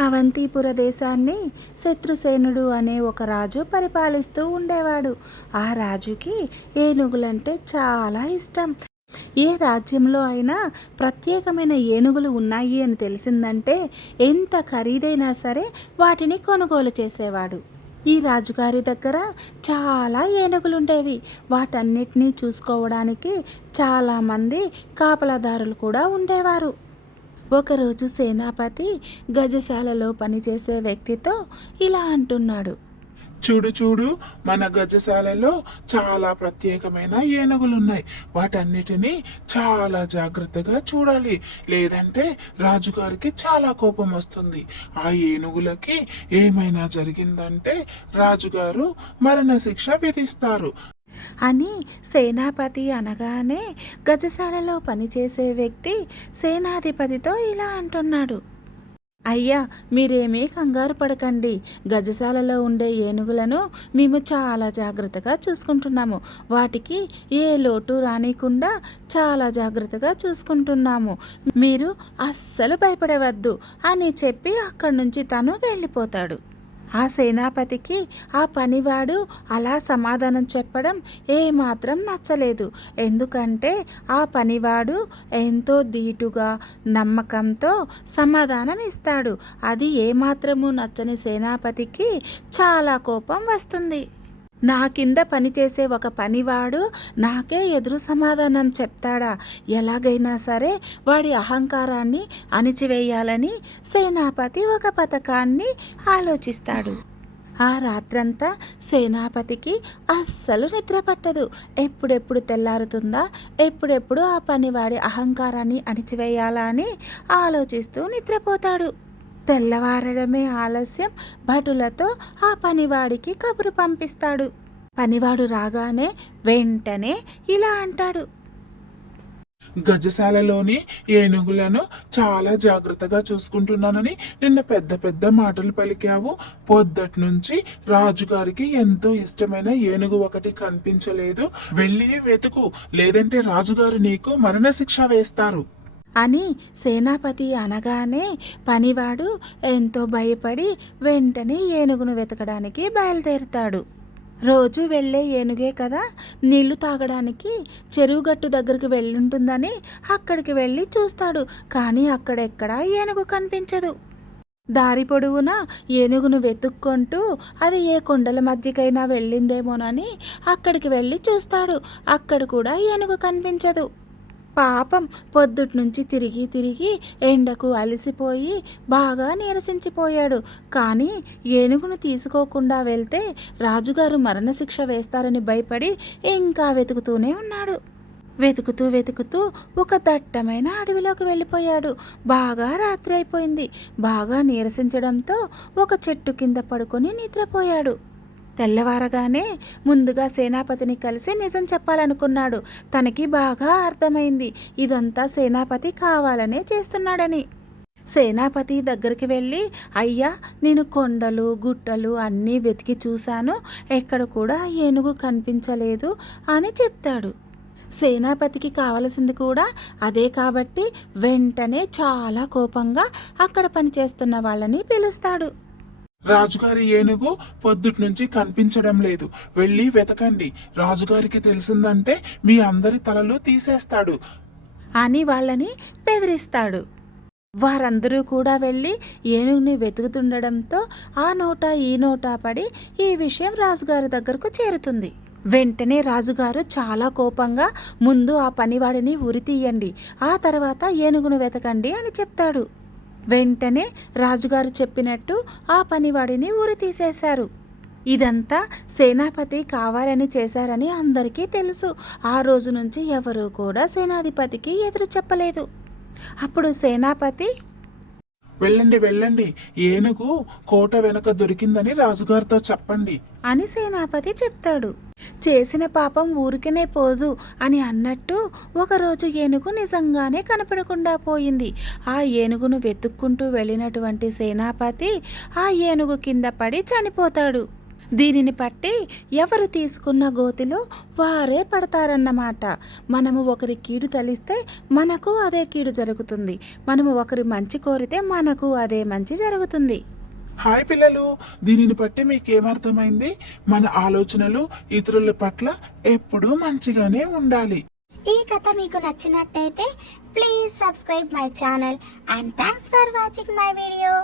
అవంతిపుర దేశాన్ని శత్రుసేనుడు అనే ఒక రాజు పరిపాలిస్తూ ఉండేవాడు. ఆ రాజుకి ఏనుగులంటే చాలా ఇష్టం. ఏ రాజ్యంలో అయినా ప్రత్యేకమైన ఏనుగులు ఉన్నాయి అని తెలిసిందంటే ఎంత ఖరీదైనా సరే వాటిని కొనుగోలు చేసేవాడు. ఈ రాజుగారి దగ్గర చాలా ఏనుగులుండేవి. వాటన్నిటినీ చూసుకోవడానికి చాలామంది కాపలాదారులు కూడా ఉండేవారు. ఒకరోజు సేనాపతి గజశాలలో పనిచేసే వ్యక్తితో ఇలా అంటున్నాడు. చూడు చూడు, మన గజశాలలో చాలా ప్రత్యేకమైన ఏనుగులున్నాయి. వాటన్నిటినీ చాలా జాగ్రత్తగా చూడాలి, లేదంటే రాజుగారికి చాలా కోపం వస్తుంది. ఆ ఏనుగులకి ఏమైనా జరిగిందంటే రాజుగారు మరణశిక్ష విధిస్తారు అని సేనాపతి అనగానే గజశాలలో పనిచేసే వ్యక్తి సేనాధిపతితో ఇలా అంటున్నాడు. అయ్యా, మీరేమీ కంగారు పడకండి. గజశాలలో ఉండే ఏనుగులను మేము చాలా జాగ్రత్తగా చూసుకుంటున్నాము. వాటికి ఏ లోటు రానికుండా చాలా జాగ్రత్తగా చూసుకుంటున్నాము. మీరు అస్సలు భయపడవద్దు అని చెప్పి అక్కడి నుంచి తను వెళ్ళిపోతాడు. ఆ సేనాపతికి ఆ పనివాడు అలా సమాధానం చెప్పడం ఏమాత్రం నచ్చలేదు. ఎందుకంటే ఆ పనివాడు ఎంతో ధీటుగా నమ్మకంతో సమాధానం ఇస్తాడు. అది ఏమాత్రము నచ్చని సేనాపతికి చాలా కోపం వస్తుంది. నా కింద పనిచేసే ఒక పనివాడు నాకే ఎదురు సమాధానం చెప్తాడా? ఎలాగైనా సరే వాడి అహంకారాన్ని అణిచివేయాలని సేనాపతి ఒక పథకాన్ని ఆలోచిస్తాడు. ఆ రాత్రంతా సేనాపతికి అస్సలు నిద్ర పట్టదు. ఎప్పుడెప్పుడు తెల్లారుతుందా, ఎప్పుడెప్పుడు ఆ పనివాడి అహంకారాన్ని అణిచివేయాలా అని ఆలోచిస్తూ నిద్రపోతాడు. తెల్లవారడమే ఆలస్యం. భటులతో ఆ పనివాడికి కబురు పంపిస్తాడు. పనివాడు రాగానే వెంటనే ఇలా అంటాడు. గజశాలలోని ఏనుగులను చాలా జాగ్రత్తగా చూసుకుంటున్నానని నిన్న పెద్ద పెద్ద మాటలు పలికావు. పొద్దటి నుంచి రాజుగారికి ఎంతో ఇష్టమైన ఏనుగు ఒకటి కనిపించలేదు. వెళ్ళి వెతుకు, లేదంటే రాజుగారు నీకు మరణశిక్ష వేస్తారు అని సేనాపతి అనగానే పనివాడు ఎంతో భయపడి వెంటనే ఏనుగును వెతకడానికి బయలుదేరుతాడు. రోజు వెళ్ళే ఏనుగే కదా, నీళ్లు తాగడానికి చెరువుగట్టు దగ్గరికి వెళ్ళుంటుందని అక్కడికి వెళ్ళి చూస్తాడు. కానీ అక్కడెక్కడా ఏనుగు కనిపించదు. దారి పొడవునా ఏనుగును వెతుక్కుంటూ అది ఏ కొండల మధ్యకైనా వెళ్ళిందేమోనని అక్కడికి వెళ్ళి చూస్తాడు. అక్కడ కూడా ఏనుగు కనిపించదు. పాపం పొద్దుటి నుంచి తిరిగి తిరిగి ఎండకు అలసిపోయి బాగా నీరసించిపోయాడు. కానీ ఏనుగును తీసుకోకుండా వెళ్తే రాజుగారు మరణశిక్ష వేస్తారని భయపడి ఇంకా వెతుకుతూనే ఉన్నాడు. వెతుకుతూ వెతుకుతూ ఒక దట్టమైన అడవిలోకి వెళ్ళిపోయాడు. బాగా రాత్రి అయిపోయింది. బాగా నీరసించడంతో ఒక చెట్టు కింద పడుకొని నిద్రపోయాడు. తెల్లవారగానే ముందుగా సేనాపతిని కలిసి నిజం చెప్పాలనుకున్నాడు. తనకి బాగా అర్థమైంది ఇదంతా సేనాపతి కావాలనే చేస్తున్నాడని. సేనాపతి దగ్గరికి వెళ్ళి, అయ్యా, నేను కొండలు గుట్టలు అన్నీ వెతికి చూశాను, ఎక్కడ కూడా ఏనుగు కనిపించలేదు అని చెప్తాడు. సేనాపతికి కావలసింది కూడా అదే కాబట్టి వెంటనే చాలా కోపంగా అక్కడ పనిచేస్తున్న వాళ్ళని పిలుస్తాడు. రాజుగారి ఏనుగు పొద్దుటి నుంచి కనిపించడం లేదు, వెళ్ళి వెతకండి. రాజుగారికి తెలిసిందంటే మీ అందరి తలలు తీసేస్తాడు అని వాళ్ళని బెదిరిస్తాడు. వారందరూ కూడా వెళ్ళి ఏనుగుని వెతుకుతుండడంతో ఆ నోట ఈ నోట పడి ఈ విషయం రాజుగారి దగ్గరకు చేరుతుంది. వెంటనే రాజుగారు చాలా కోపంగా, ముందు ఆ పనివాడిని ఉరి తీయండి, ఆ తర్వాత ఏనుగును వెతకండి అని చెప్తాడు. వెంటనే రాజుగారు చెప్పినట్టు ఆ పనివాడిని ఊరి తీసేశారు. ఇదంతా సేనాపతి కావాలని చేశారని అందరికీ తెలుసు. ఆ రోజు నుంచి ఎవరూ కూడా సేనాధిపతికి ఎదురు చెప్పలేదు. అప్పుడు సేనాపతి, వెళ్ళండి వెళ్ళండి, ఏనుగు కోట వెనక దొరికిందని రాజుగారితో చెప్పండి అని సేనాపతి చెప్తాడు. చేసిన పాపం ఊరికనే పోదు అని అన్నట్టు ఒకరోజు ఏనుగు నిజంగానే కనపడకుండా పోయింది. ఆ ఏనుగును వెతుక్కుంటూ వెళ్ళినటువంటి సేనాపతి ఆ ఏనుగు కింద పడి చనిపోతాడు. దీనిని పట్టి ఎవరు తీసుకున్న గోతిలో వారే పడతారన్నమాట. మనము ఒకరి కీడు తలిస్తే మనకు అదే కీడు జరుగుతుంది, మనము ఒకరి మంచి కోరితే మనకు అదే మంచి జరుగుతుంది. హాయ్ పిల్లలు, దీనిని బట్టి మీకేమర్థమైంది? మన ఆలోచనలు ఇతరుల పట్ల ఎప్పుడూ మంచిగానే ఉండాలి. ఈ కథ మీకు నచ్చినట్టయితే please subscribe my channel and thanks for watching my video.